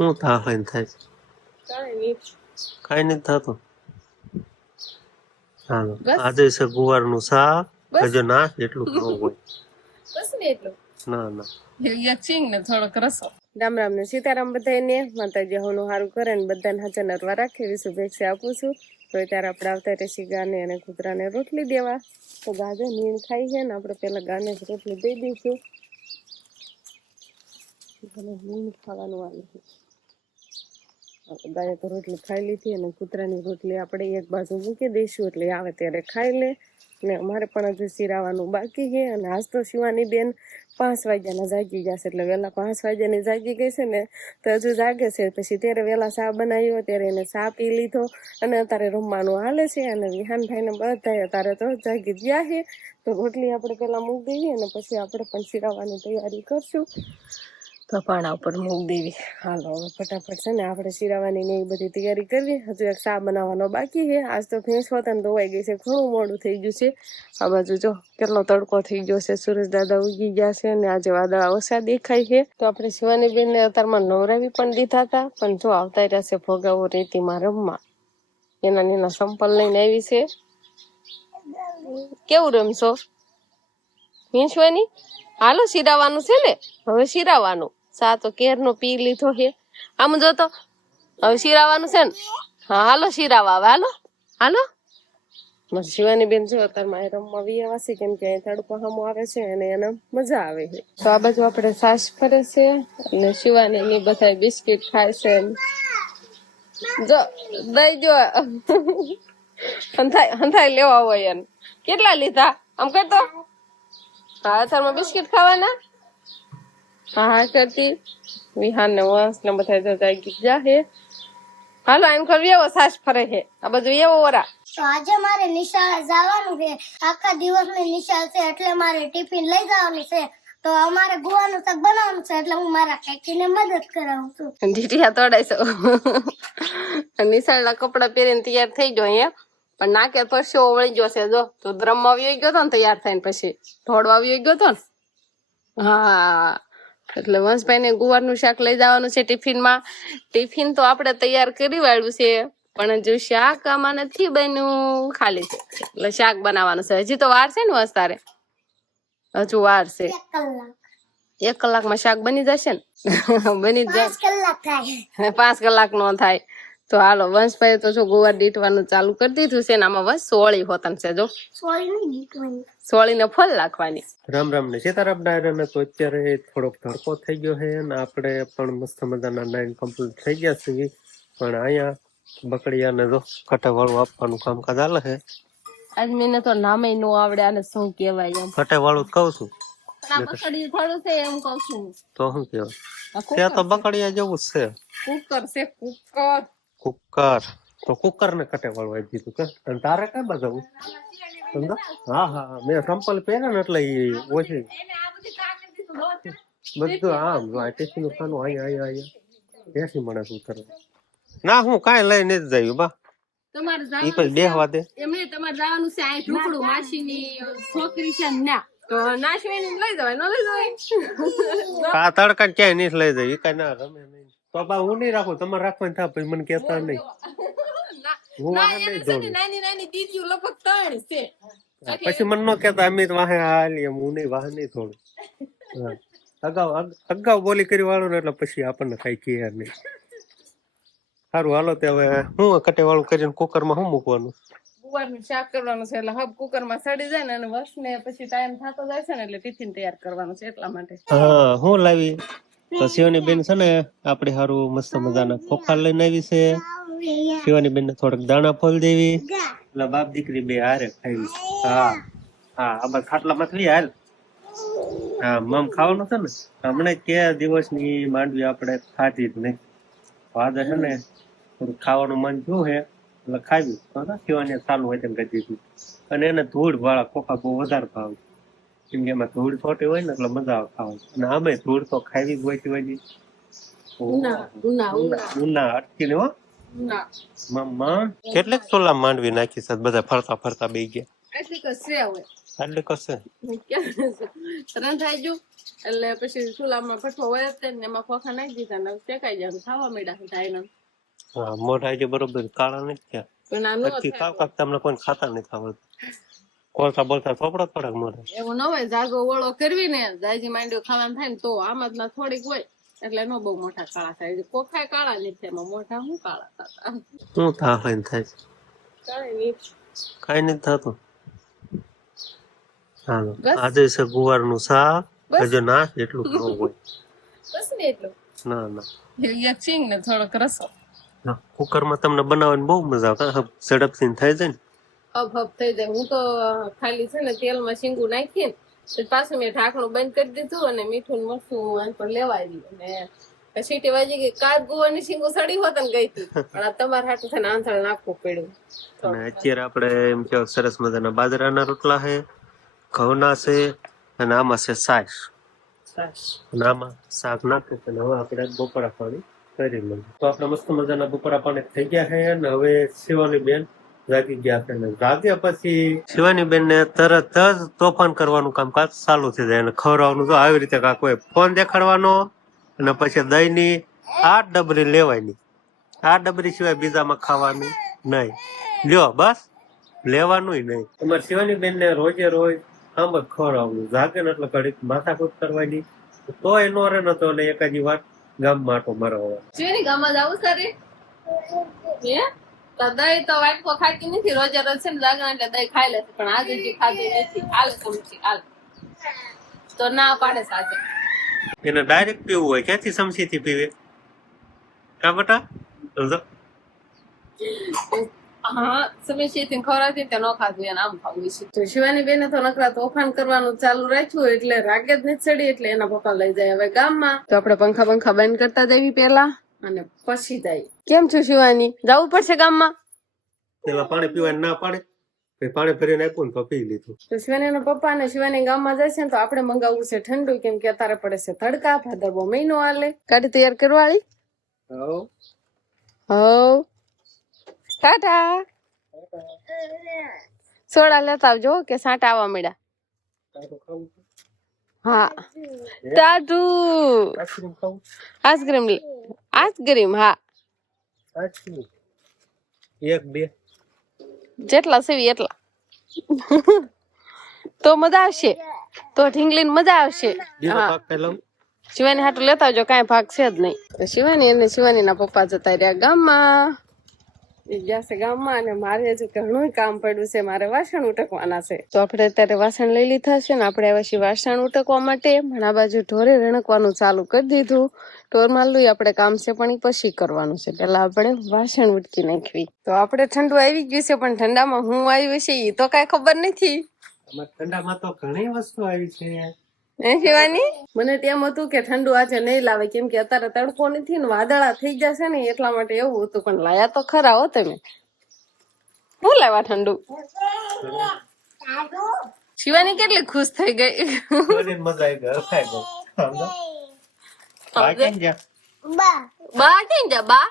શું થા ખાઈને થાય? કાંઈ નથી થતું? બસ? આજે છે ગુવારનું શાક. હજુ ના એટલું ન હોય. બસ ને એટલું. ના ના. એક ને થોડોક રસો. રામ રામ ને સીતારામ બધાને માતાજી હોનું સારું કરે ને બધાને હાજર નરવા રાખે. એવી શુભેચ્છા આપું છું. તો ત્યારે આપણે આવતા રહેશે ગાને અને કૂતરાને રોટલી દેવા. તો ગાજે નીણ ખાઈ છે ને આપણે પેલા ગાને જ રોટલી દઈ દઈશું. નીણ ખાવાનું આવે છે. આપણે ગાયે તો રોટલી ખાઈ લીધી અને કૂતરાની રોટલી આપણે એક બાજુ મૂકી દઈશું એટલે આવે ત્યારે ખાઈ લે. ને અમારે પણ હજુ સિરાવાનું બાકી છે અને આજ તો શિવાની બેન પાંચ વાગ્યાના જાગી જશે એટલે વહેલા પાંચ વાગ્યાની જાગી ગઈ છે ને તો હજુ જાગે છે. પછી ત્યારે વહેલા ચા બનાવ્યો ત્યારે એને ચા પી લીધો અને અત્યારે રમવાનું હાલે છે અને વિહાનભાઈને બધા અત્યારે તો જાગી ગયા છે. તો રોટલી આપણે પહેલાં મૂકી દઈએ અને પછી આપણે પણ સિરાવાની તૈયારી કરશું. તો પાણા ઉપર મૂક દેવી. હાલો, હવે ફટાફટ છે ને આપણે શિરાવાની ને એ બધી તૈયારી કરવી. હજુ એક શા બનાવવાનો બાકી છે. આજ તો ભેંસ ને ધોવાઈ ગઈ છે. ઘણું મોડું થઈ ગયું છે. આ બાજુ જો કેટલો તડકો થઈ ગયો છે. સૂરજ દાદા ઉગી ગયા છે અને આજે વાદળા ઓછા દેખાય છે. તો આપણે શિવાની બેન ને અત્યારમાં નવરાવી પણ દીધા હતા. પણ જો આવતા રહ્યા છે ભોગાવો રેતીમાં રમવા. એના ને એના સંપલ લઈને આવી છે. કેવું રમશો? મીંછવાની હાલો, શિરાવાનું છે ને? હવે શિરાવાનું. સા તો કેરનો પી લીધો છે. આમ જો તો, હવે શિરાવાનું છે ને? હા, હાલો શિરાવા આવે, હાલો. હાલો. શિવાની બેન જો અત્યારમાં રમવા વી છે, કેમ કે અહીં મજા આવે તો આ બાજુ આપણે સાસ ફરે છે અને શિવાની ની બધા બિસ્કિટ ખાય છે જો, દઈ જો હંથાઈ હંથાઈ લેવા હોય એને. કેટલા લીધા? આમ કરતો હા, અત્યારમાં બિસ્કિટ ખાવાના? હા હા કરતી વિહાન ને વંશ ને બધા જો જાગી ગયા છે હાલો એમ કરવી એવો સાસ ફરે છે આ બધું એવો ઓરા તો આજે મારે નિશાળે જવાનું છે. આખા દિવસની નિશાળ છે એટલે મારે ટિફિન લઈ જવાનું છે. તો અમારે ગુવાનું શાક બનાવવાનું છે એટલે હું મારા કાકીને મદદ કરાવું છું. ઢીટિયા તોડાઈશો નિશાળના કપડા પહેરીને તૈયાર થઈ ગયો અહીંયા. પણ નાકે પરસેવો વળી ગયો છે જો. તો દ્રમમાં આવી ગયો તો ને તૈયાર થઈને પછી. ઢોળવા આવી ગયો તો ને? હા. એટલે વંશભાઈ ને ગુવારનું શાક લઈ જવાનું છે ટિફિનમાં. ટિફિન તો આપણે તૈયાર કરી વાળ્યું છે પણ જો શાક આમાં નથી બન્યું ખાલી છે. એટલે શાક બનાવવાનું છે. હજી તો વાર છે ને વસ તારે? હજુ વાર છે. એક કલાક. કલાકમાં શાક બની જશે ને? બની જ પાંચ કલાક નો થાય. તો હાલો વંશભાઈ તો જો ગુવાર દીટવાનું ચાલુ કરી દીધું છે ને આમાં વંશ સોળી હોતન છે જો. સોળી ને ફળ રાખવાની રામ રામ ને સીતારામ ડાયરાને તો અત્યારે થોડોક ધડકો થઈ ગયો છે અને આપણે પણ મસ્ત મજાના નાઇન કમ્પ્લીટ થઈ ગયા છીએ. પણ અહીંયા બકડીયાને જો કટાવાળું આપવાનું કામકાજ હાલે છે. આજ મને તો નામે નો આવડે આને શું કહેવાય એમ. કટાવાળું જ કહું છું. બકડી થોડું છે એમ કઉ છું તો શું કહેવાય? ત્યાં તો બકડીયા જેવું જ છે. કુકર છે કુકર. કુકર. તો કુકર ને કટાવાળું આપી દીધું કે? અને તારે કઈ બજાવું સમજો હા હા. મેં સંપલ પહેર્યા ને એટલે એ ઓછી. બધું આમ ટેસ્ટી નું ખાનું અહીંયા અહીંયા અહીંયા ત્યાંથી મળે છે કરે? ના હું કાંઈ લઈને જ જાય બા. તમારે ઈ પછી બેહવા દે. એમને તમારે જવાનું છે આ ઢુકડું માસીની છોકરી છે ના તો નાશવી લઈ જવાય ન લઈ જવાય? આ તડકા ક્યાંય નહીં લઈ જાય એ કાંઈ ના રમે નહીં. તો બા હું નહીં રાખું તમારે રાખવાની થાય પછી મને કહેતા નહીં. હું વાહન નહીં દોડું નાની નાની દીદીઓ લગભગ ત્રણ છે. પછી મને ન કહેતા અમે તો વાહે હાલી એમ હું નહીં વાહન નહીં થોડું અગાઉ અગાઉ બોલી કરી વાળું ને એટલે પછી આપણને કઈ કહે નહીં. સારું હાલો તે હવે હું કટે વાળું કરીને કુકરમાં શું મૂકવાનું? ગુવારનું શાક કરવાનું છે એટલે હબ કુકરમાં સડી જાય ને અને વર્ષ ને પછી ટાઈમ થતો જાય છે ને એટલે ટિફિન તૈયાર કરવાનું છે એટલા માટે. હા હું લાવી? તો શિવાની બેન છે ને આપડે સારું મસ્ત મજાના ખોખા લઈને આવી છે. શિવાની બેન ને થોડાક દાણા ફોલ દેવી. એટલે બાપ દીકરી બે હારે ખાવી હા. હા આ ખાટલા થઈ હાલ. હા, મમ ખાવાનું છે ને, હમણાં કે દિવસની માંડવી આપણે ખાધી જ નહીં. આજે છે ને, થોડું ખાવાનું મન થયું છે એટલે ખાવી શિવાની ચાલુ હોય તેમ કરી દીધું. અને એને ધૂળ વાળા ખોખા બહુ વધારે ભાવે. કેમ કે એમાં ધૂળ ખોટી હોય ને એટલે મજા આવે ખાવાની અને આમે ધૂળ તો ખાવી જ હોય હોય ઉના અટકીને હો. મમ્મા કેટલેક સોલા માંડવી નાખી છે બધા ફરતા ફરતા બે ગયા. એટલી કે છે હવે. એટલે કશે. રંધાઈ ગયું એટલે પછી ચૂલામાં ભઠ્ઠો હોય જ ને એમાં ખોખા નાખી દીધા ને શેકાઈ જાય ખાવા હા મોઢા જે બરોબર કાળા નથી થયા. પણ આ થાય. તમને કોઈ ખાતા નથી ખાવડતું કોલસા બોલસા થોપડા થોડાક મોઢે એવું ન હોય જાગો ઓળો કરવી ને જાજી માંડ્યો ખાવાનું થાય ને તો આમાં ના થોડીક હોય. એટલે નો બહુ મોટા કાળા થાય. કોખાય કાળા થાય, એમાં મોઢા હું કાળા થતા શું થા લઈને થાય છે? કાંઈ નહીં. કાંઈ નથી થતું. આજે છે ગુવારનું શાક? હજુ ના એટલું ખાવું હોય. બસ ને એટલું. ના ના. એક સિંગ ને થોડોક રસો. કુકરમાં તમને બનાવવાની બહુ મજા આવે. ઝડપથી થાય છે ને. હબ થઈ જાય. હું તો ખાલી છે ને તેલમાં શીંગું નાખી ને પછી પાછું મેં ઢાંકણું બંધ કરી દીધું અને મીઠું મરચું આન પર લેવા દીધું અને પછી સીટી વાજી ગઈ. કાચ ગુવાની શીંગું સડી હોત ને ગઈ હતી. પણ આ તમારે હાટું થઈને આંધળ નાખવું પડ્યું. અને અત્યારે આપણે એમ કે સરસ મજાના બાજરાના રોટલા છે ઘઉંના છે અને આમાં છે સાસ. અને આમાં શાક નાખ્યું છે. હવે આપણે બપોરા પાણી કરી લઈએ. તો આપણે મસ્ત મજાના બપોરા પાણી થઈ ગયા છે અને હવે સેવાની બેન જાગી ગયા છે જાગ્યા પછી શિવાની બેન ને તરત જ તોફાન કરવાનું કામકાજ ચાલુ થઈ જાય અને ખવડાવવાનું તો આવી રીતે કાકો ફોન દેખાડવાનો અને પછી દહીંની આ ડબરી લેવાની. આ ડબરી સિવાય બીજામાં ખાવાનું નહીં. લ્યો બસ. લેવાનું નહીં. તમારે શિવાની બેન ને રોજે રોજ આમ જ ખવડાવવાનું. જાગે ને એટલે ઘડીક માથાકૂટ કરવાની. તોય નો રે નતો એટલે એકાદી વાર ગામમાં આટો મારવા શિવાની ગામમાં જવું સારી? હે? તો દહીં તો વાટકો ખાતી નથી રોજે રોજ છે ને લગ્ન એટલે દહીં ખાઈ લેશે પણ આજે જે ખાધી નથી. હાલ સમજી હાલ. તો ના પાડે સાચે એને ડાયરેક્ટ પીવું હોય ક્યાંથી સમસીથી પીવે? કા બટા? સમજો. હા સમસ્યાથી ખવડાવતી તે ન ખાધું એને આમ ખાવું છે. તો શિવાની બેને તો નકરા તોફાન કરવાનું ચાલુ રાખ્યું એટલે રાગે જ નહીં ચડી એટલે એના પપ્પા લઈ જાય. હવે ગામમાં. તો આપણે પંખા પંખા બંધ કરતા જઈએ પેલા અને પછી જાય. કેમ છું શિવાની? જવું પડશે ગામમાં? પેલા પાણી પીવાની ના પાડે. પછી પાણી ભરીને આપ્યું ને તો પી લીધું. તો શિવાનીના પપ્પા ને શિવાની ગામમાં જશે ને તો આપણે મંગાવવું છે ઠંડુ કેમ કે અત્યારે પડે છે તડકા ભાદરવો મહિનો હાલે. કાઢી તૈયાર કરવા આવી? હવ. ટાટા. સોડા લેતા આવજો કે સાટા આવવા મળ્યા હા. ટાટુ આઈસ્ક્રીમ આઈસ્ક્રીમ હા. આઈસ્ક્રીમ એક બે. જેટલા સેવી એટલા. તો મજા આવશે. તો ઢીંગલીને મજા આવશે. શિવાની હાટું લેતા આવજો કાંઈ ભાગ છે જ નહીં. શિવાની અને શિવાનીના પપ્પા જતા રહ્યા ગામમાં. ગયા ગામમાં અને મારે હજુ ઘણું કામ પડ્યું છે. મારે વાસણ ઉટકવાના છે. તો આપણે અત્યારે વાસણ લઈ લીધા છે ને આપણે આવ્યા વાસણ ઉટકવા માટે આ બાજુ ઢોરે રણકવાનું ચાલુ કરી દીધું. ઢોર માલું આપણે કામ છે પણ ઈ પછી કરવાનું છે. પેલા આપણે વાસણ ઉટકી નાખવી. તો આપણે ઠંડુ આવી ગયું છે પણ ઠંડામાં હું આવ્યું છે એ તો કાંઈ ખબર નથી. ઠંડામાં તો ઘણી વસ્તુ આવી છે. હે શિવાની? મને તેમ હતું કે ઠંડુ આજે નહીં લાવે કેમ કે અત્યારે તડકો નથી ને વાદળા થઈ જશે ને એટલા માટે એવું હતું. પણ લાયા તો ખરા હો તમે. શું લાવ્યા ઠંડુ? શિવાની કેટલી ખુશ થઈ ગઈ. શિવાનીને મજા આવી ગઈ હરખાઈ બા ક્યાં ગયા? બા. બા કેમ જા બા?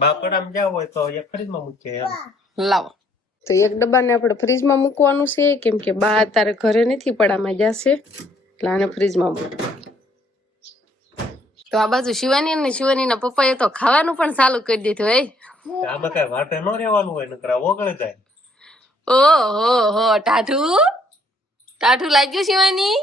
બા પડામ જાવ હોય તો ફ્રીજમાં મૂકીએ લાવો. તો એક ડબ્બાને આપણે ફ્રીજમાં મૂકવાનું છે કેમ કે બા અત્યારે ઘરે નથી પડામાં જશે. એટલે આને ફ્રીજમાં મૂક તો આ બાજુ શિવાની અને શિવાનીના પપ્પાએ તો ખાવાનું પણ ચાલુ કરી દીધું હે. આમાં કઈ વાટે ન રહેવાનું હોય નકર ઓગળે જાય. ઓહો હો ટાઢું. ટાઢું લાગ્યું શિવાની?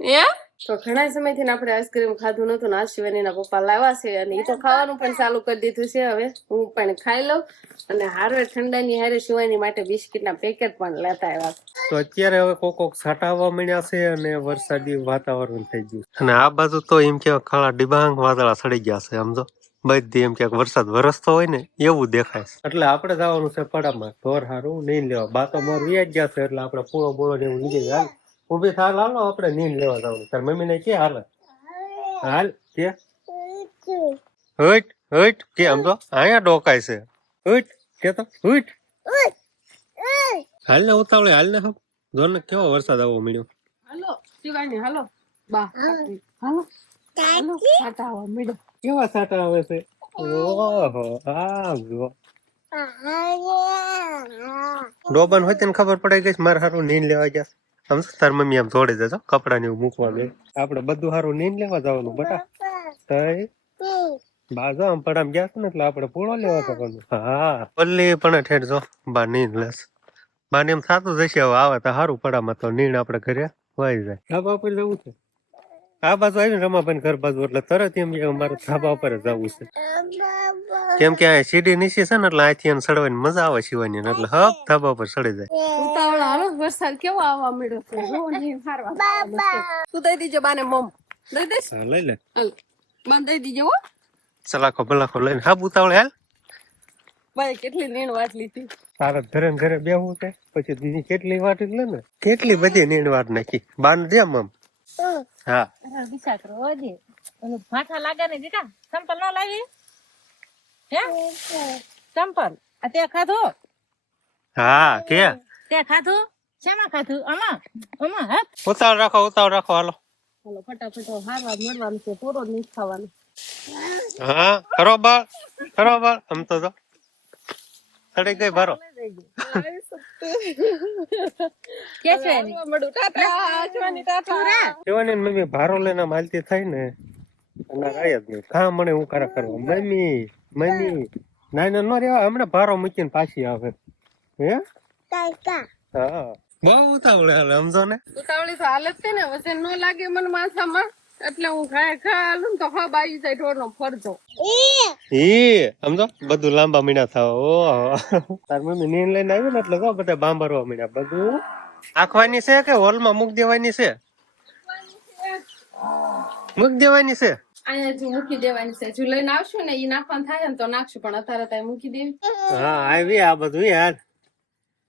હે? તો ઘણા સમયથી આપણે આઈસ્ક્રીમ ખાધું નતું ને આ શિવાનીના પપ્પા લાવ્યા છે અને એ તો ખાવાનું પણ ચાલુ કરી દીધું છે હવે. હું પણ ખાઈ લઉં અને હારવે ઠંડાની હારે શિવાની માટે બિસ્કિટના પેકેટ પણ લેતા આવ્યા તો અત્યારે હવે કોક કોક છાંટા મળ્યા છે અને વરસાદી વાતાવરણ થઈ ગયું અને આ બાજુ તો એમ કે ખાડા ડિબાંગ વાદળા સડી ગયા છે સમજો બધી એમ કે વરસાદ વરસતો હોય ને એવું દેખાય એટલે આપણે જવાનું છે પડામાં. ઢોર હારું નહીં લેવા. બા તો મોર વ્યાજ ગયા છે, એટલે આપણે પૂળો બોળો ને એવું જાય. ઊભી થા હાલો આપણે નીંદ લેવા જવાનું. તાર મમ્મી ને કે હાલ. હાલ કે. હટ હટ કે આમ તો અહીંયા ડોકાય છે. હટ કે તો હટ. હાલ ને ઉતાવળે હાલ ને હમ જોર ને કેવો વરસાદ આવો મળ્યો. હાલો શિવાની હાલો. બા હાલો. હાલો. સાટા આવો મળ્યો. કેવા સાટા આવે છે? ઓહો આ જો. ડોબન હોય તેને ખબર પડી ગઈ મારે હારું નીંદ લેવા ગયા આમ તાર મમ્મી આમ જોડે જજો કપડા ને એવું મૂકવાનું આપણે બધું સારું નહીં લેવા જવાનું બટા. તઈ? બાજો આમ પડામ ગયા છે ને એટલે આપણે પૂળો લેવા જવાનું. હા. પલ્લી પણ ઠેઠ જો, બા નીંદ લેસ બાને એમ થતું જશે હવે આવે તો સારું પડામાં તો નીણ આપણે ઘરે વાઈ જાય. હા બાપુ જવું છે. આ બાજુ આવીને રમાભાઈ ઘર બાજુ એટલે તરત એમ કે અમારે ધાબા ઉપર જ જવું છે. કેમ કે આ સીડી નીચે છે ને એટલે આથી એને સડવાની મજા આવે શિવાની એટલે હપ ધાબા પર સડી જાય. ઉતાવળા હાલો વરસાદ કેવો આવવા મળ્યો છે? જો ને હારવા તું દઈ દીજે બાને મમ. દઈ દઈશ? લઈ લે. હાલ. બાને દઈ દીજે હો. ચલાખો બલાખો લઈને. હા ઉતાવળે હાલ. ભાઈ કેટલી નીણ વાટ લીધી તારા ઘરે ઘરે બેહવું છે. પછી દીદી કેટલી વાટ લે ને? કેટલી બધી નીણ વાટ નાખી? બાન દે મમ હા. વિચાર કરો હોજે ઓલું ભાઠા લાગે ને દીકા સંપલ ન લાવી? હે? સંપલ. આ તે ખાધો હા કે? તે ખાધું? શેમાં ખાધું? આમાં? આમાં હે? ઉતાવળ રાખો ઉતાવળ રાખો હાલો. હાલો ફટાફટ હારવા મળવાનું છે પૂરો નહીં ખાવાનું. હા કરો બા આમ તો સડી ગઈ ભરો. કે છે કેવાની મમ્મી ભારો લઈને માલતી થાય ને અને રાય જ નહીં ખા મને ઉકારા કરવા? મમ્મી મમ્મી ના ના નો રેવા હમણાં ભારો મૂકીને પાછી આવે. હે? હા. બહુ ઉતાવળે હાલે સમજો ને. ઉતાવળી તો હાલત છે ને વજન ન લાગે મને માથામાં. એટલે હું ખાય ખાલું ને તો હા બાઈ જાય ઢોરનો ફરજો. ઈ? સમજો? બધું લાંબા મીણા થાવ ઓ તાર મમ્મી નીન લઈને આવી ને એટલે કહો બધા બાંભરવા મીણા. બધું આખવાની છે કે હોલમાં મૂક દેવાની છે? મૂક દેવાની છે? અહીંયા જો મૂકી દેવાની છે. જો લઈને આવશું ને ઈ નાખવાનું થાય ને તો નાખશું પણ અત્યારે ત્યાં મૂકી દેવી. હા આવી આ બધું યાર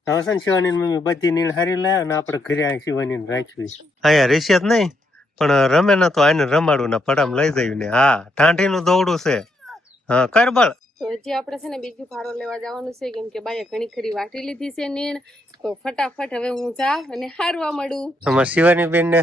હવે છે ને શિવાની મમ્મી બધી નીણ હારી લાયા અને આપણે ઘરે આ શિવાની રાખવી અહીંયા રેશે જ નહીં? પણ રમે ના તો આને રમાડું ને પડામ લઈ જયું ને હા ઠાંઠી નું દોડું છે. હા કર બળ તો હજી આપણે છે ને બીજું ફારો લેવા જવાનું છે કેમ કે બાઈએ ઘણી ખરી વાટી લીધી છે નીણ. તો ફટાફટ હવે હું જા અને હારવા મળું અમાર શિવાની બેન ને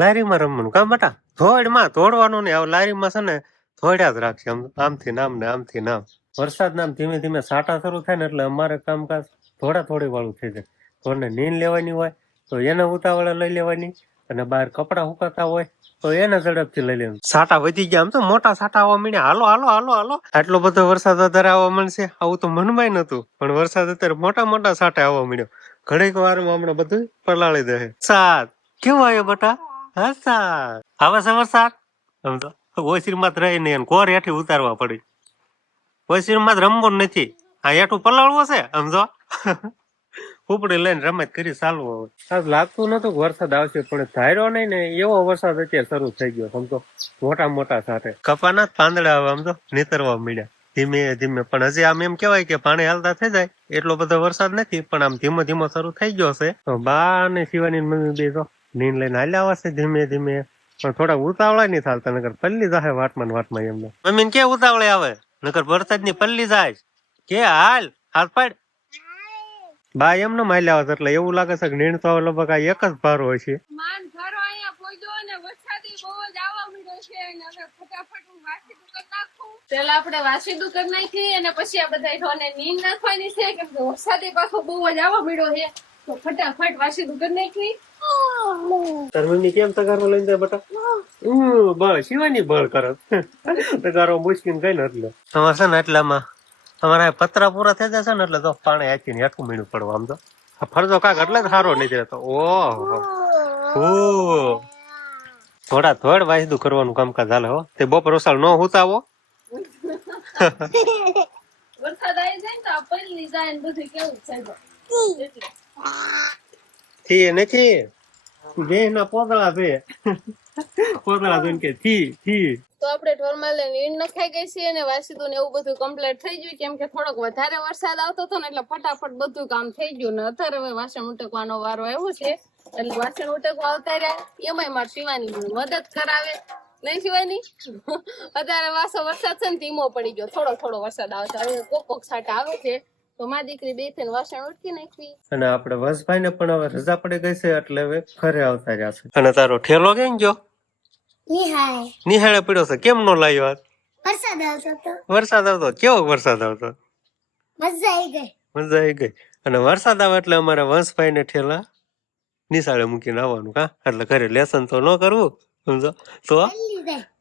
લારીમાં રમવાનું. કામ બટા થોડમાં તોડવાનું ને હવે લારીમાં છે ને થોડ્યા જ રાખશે. આમ આમથી નામ ને આમથી નામ વરસાદ નામ ધીમે ધીમે સાટા શરૂ થાય ને એટલે અમારે કામકાજ થોડા થોડી વાળું થઈ જાય. કોને નીંદ લેવાની હોય તો એને ઉતાવળા લઈ લેવાની. અને બહાર કપડા સુકાતા હોય, તો એને ઝડપથી લઈ લેવું સાટા વધી ગયા આમ તો મોટા સાટા આવવા મળ્યા હાલો હાલો હાલો હાલો. આટલો બધો વરસાદ વધારે આવવા મળશે આવું તો મનમાં નતું પણ વરસાદ અત્યારે મોટા મોટા સાટા આવવા મળ્યો ઘડીક વારમાં હમણાં બધું પલાળી દે સાત. કેવું આવ્યો બટા? હા, સાત. આવે છે વરસાદ આમ તો ઓસીરમાં જ રહી નહીં કોર હેઠી ઉતારવા પડી. ઓસીરમાં જ રમવું નથી. આ હેઠું પલાળવું છે આમ જો લઈને રમત કરી ચાલવું હવે લાગતું નતું કે વરસાદ આવશે પણ ધાર્યો નહીં ને એવો વરસાદ અત્યારે શરૂ થઈ ગયો સમજો? મોટા મોટા સાથે. કપાના પાંદડા હવે આમ નીતરવા મળ્યા ધીમે ધીમે પણ હજી આમ એમ કેવાય કે પાણી હાલતા થઈ જાય એટલો બધો વરસાદ નથી પણ આમ ધીમો ધીમો શરૂ થઈ ગયો છે. તો બા ને શિવાની ને મમ્મી બે તો નીંદ લઈને હાલ્યા આવશે ધીમે ધીમે. પણ થોડા ઉતાવળા નહીં થાલતા નગર પલ્લી જાય વાટમાં વાટમાં એમને. મમ્મી કે ઉતાવળે આવે? નગર વરસાદની પલ્લી જાય કે હાલ હાથ પાડ. બા એમને માલ્યા આવે એટલે એવું લાગે છે કે નીણ તો લગભગ આ એક જ ભાર હોય છે. માન ફારો અહીંયા પહોંચ્યો ને વરસાદી બહુ જ આવવા મળ્યો છે અને હવે ફટાફટ હું વાસી દુકાન નાખું. પેલા આપણે વાસી દુકાન નાખી અને પછી આ બધા ઢોને નીંદ નાખવાની છે કેમ કે વરસાદી પાછો બહુ જ આવવા મળ્યો છે. તો ફટાફટ વાસી દુકાન નાખી તાર મમ્મી કેમ તગારો લઈને જાય બટા? બળ શિવાની બળ કરત તગારો મુશ્કેલ કઈ નથી એટલે તમારે છે ને એટલામાં તમારા પતરા પૂરા થઈ જશે ને એટલે તો પાણી આખીને હેઠું મીણું પડવું આમ તો. ફરજો કાક એટલે જ સારો નહીં તો. ઓહો. થોડા થોડ વાયદું કરવાનું કામકાજ હાલે હો. તે બપોર ઓસાળ નો હુતાવો. વરસાદ આવી જાય તો આ જાય ને બધું કેવું છે નથી. બે ના પોતળા છે. પોતળા જોઈને કે થી થી તો આપણે ઢોરમાલ ઈંડ નખાઈ ગઈ છે અને વાસીદું ને એવું બધું કમ્પ્લીટ થઈ ગયું કેમ કે થોડોક વધારે વરસાદ આવતો હતો ને એટલે ફટાફટ બધું કામ થઈ ગયું ને અત્યારે હવે વાસણ ઉટકવાનો વારો આવ્યો છે. એટલે વાસણ ઉટકવા આવતા રહ્યા એમાંય મારે શિવાની મદદ કરાવે. નહીં શિવાની? અત્યારે વાસો વરસાદ છે ને ધીમો પડી ગયો. થોડો થોડો વરસાદ આવે છે હવે કોક કોક સાટા આવે છે. તો મારી દીકરી બે થઈને વાસણ ઉટકી નાખવી. અને આપણે વસભાઈ ને પણ હવે રજા પડી ગઈ છે એટલે હવે ઘરે આવતા રહ્યા છે. અને તારો ઠેલો કેમ ગયો? નિહાળે. પડ્યો છે. કેમ નો લાવ્યો વરસાદ આવતો તો વરસાદ આવતો? કેવો વરસાદ આવતો? મજા આવી ગઈ. મજા આવી ગઈ. અને વરસાદ આવે એટલે અમારે વંશભાઈ ને ઠેલા નિશાળે મૂકીને આવવાનું કા એટલે ઘરે લેસન તો ન કરવું સમજો? તો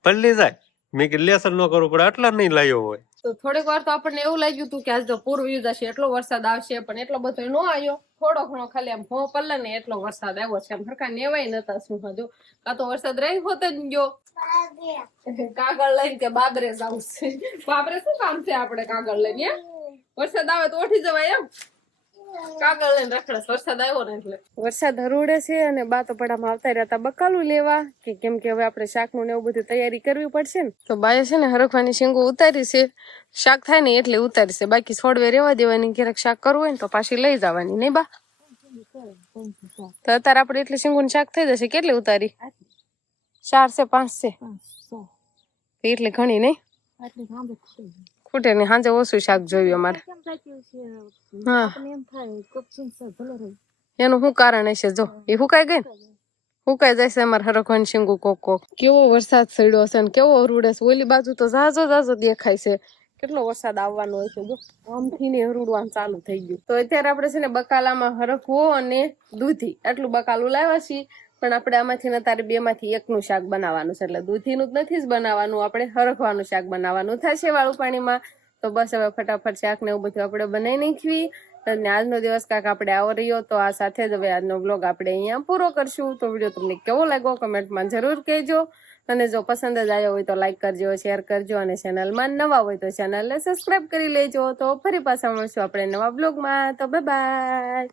પલ્લી જાય. મેં કે લેસન ન કરવું પડે આટલા નહીં લાવ્યો હોય. તો થોડીક વાર તો આપણને એવું લાગ્યું હતું કે આજ તો પૂર વયું જશે એટલો વરસાદ આવશે, પણ એટલો બધો ન આવ્યો. થોડો ઘણો ખાલી આમ ભો પલ્લે ને એટલો વરસાદ આવ્યો છે. આમ સરખા નેવાય નતા શું હજુ. કાં તો વરસાદ રહી હોત જ ગયો. કાગળ લઈને કે બાબરે જવું છે. બાબરે શું કામ છે આપણે કાગળ લઈને? વરસાદ આવે તો ઓઠી જવાય એમ. વરસાદ આવ્યો ને છે અને બા તો પડામાં આવતા રહેતા બકાલું લેવા, કે કેમ કે હવે આપણે શાકનું ને એવું બધું તૈયારી કરવી પડશે ને. તો બાએ છે ને હરખવાની શીંગો ઉતારી છે. શાક થાય ને એટલે ઉતારી છે. બાકી છોડવે રેવા દેવાની, ક્યારેક શાક કરવું હોય ને તો પાછી લઈ જવાની, નહીં બા? તો અત્યારે આપણે એટલે શીંગુનું શાક થઈ જશે. કેટલી ઉતારી? ચાર છે, પાંચ છે. એટલે ઘણી, નહીં? ખૂટે ની સાંજે ઓછું શાક જોયું અમારે. હા. એનું શું કારણ હશે જો? એ હુકાઈ ગઈ હુકાઈ જશે અમારે હરખવાન શીંગુ કોક કોક. કેવો વરસાદ સડ્યો છે ને કેવો રૂડે છે? ઓલી બાજુ તો ઝાઝો ઝાઝો દેખાય છે. કેટલો વરસાદ આવવાનો હોય છે જો? આમથી ને હરુડવાનું ચાલુ થઈ ગયું. તો અત્યારે આપણે છે ને બકાલામાં હરખવો અને દૂધી. આટલું બકાલું લાવ્યા છીએ. પણ આપણે આમાંથી ને તારે બે માંથી એકનું શાક બનાવવાનું છે. એટલે દૂધીનું જ નથી જ બનાવવાનું, આપણે હરખવાનું શાક બનાવવાનું. થશે વાળું પાણીમાં. તો બસ હવે ફટાફટ શાક ને એવું બધું આપણે બનાવી નાખવી. અને આજનો દિવસ કાંક આપણે આવો રહ્યો, તો આ સાથે જ હવે આજનો બ્લોગ આપણે અહીંયા પૂરો કરશું. તો વીડિયો તમને કેવો લાગ્યો, કમેન્ટમાં જરૂર કહેજો. અને જો પસંદ જ આવ્યો હોય તો લાઈક કરજો શેર કરજો, અને ચેનલમાં નવા હોય તો ચેનલને સબસ્ક્રાઈબ કરી લેજો. તો ફરી પાછા મળશું આપણે નવા બ્લોગમાં તો બાય